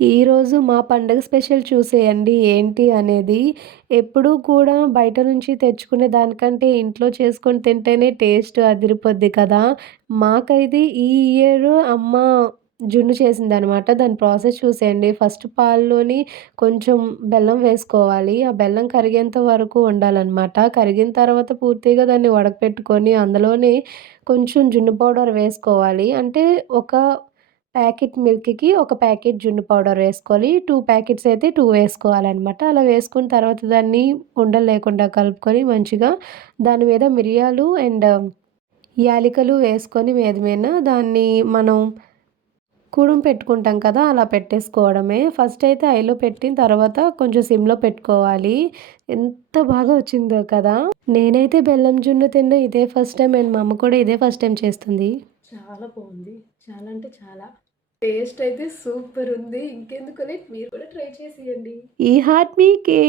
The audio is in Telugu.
ఈరోజు మా పండగ స్పెషల్ చూసేయండి ఏంటి అనేది. ఎప్పుడూ కూడా బయట నుంచి తెచ్చుకునే దానికంటే ఇంట్లో చేసుకొని తింటేనే టేస్ట్ అదిరిపోద్ది కదా! మాకైతే ఈ ఇయర్ అమ్మ జున్ను చేసిందనమాట. దాని ప్రాసెస్ చూసేయండి. ఫస్ట్ పాల్లోని కొంచెం బెల్లం వేసుకోవాలి. ఆ బెల్లం కరిగేంత వరకు ఉండాలనమాట. కరిగిన తర్వాత పూర్తిగా దాన్ని ఉడకపెట్టుకొని అందులోనే కొంచెం జున్ను పౌడర్ వేసుకోవాలి. అంటే ఒక ప్యాకెట్ మిల్క్‌కి ఒక ప్యాకెట్ జున్ను పౌడర్ వేసుకోవాలి. 2 ప్యాకెట్స్ అయితే 2 వేసుకోవాలనమాట. అలా వేసుకున్న తర్వాత దాన్ని ఉండలు లేకుండా కలుపుకొని మంచిగా దాని మీద మిరియాలు అండ్ యాలికలు వేసుకొని మీద మీన దాన్ని మనం కుడుము పెట్టుకుంటాం కదా! అలా పెట్టేసుకోవడమే. ఫస్ట్ అయితే హైలో పెట్టిన తర్వాత కొంచెం సిమ్‌లో పెట్టుకోవాలి. ఎంత బాగా వచ్చిందో కదా! నేనైతే బెల్లం జున్ను తినడం ఇదే ఫస్ట్ టైమ్ అండ్ మా అమ్మ కూడా ఇదే ఫస్ట్ టైమ్ చేస్తుంది. చాలా బాగుంది. చాలా అంటే చాలా. టేస్ట్ అయితే సూపర్ ఉంది. ఇంకెందుకు లేట్ మీరు కూడా ట్రై చేసేయండి. ఈ హార్ట్ మీకే.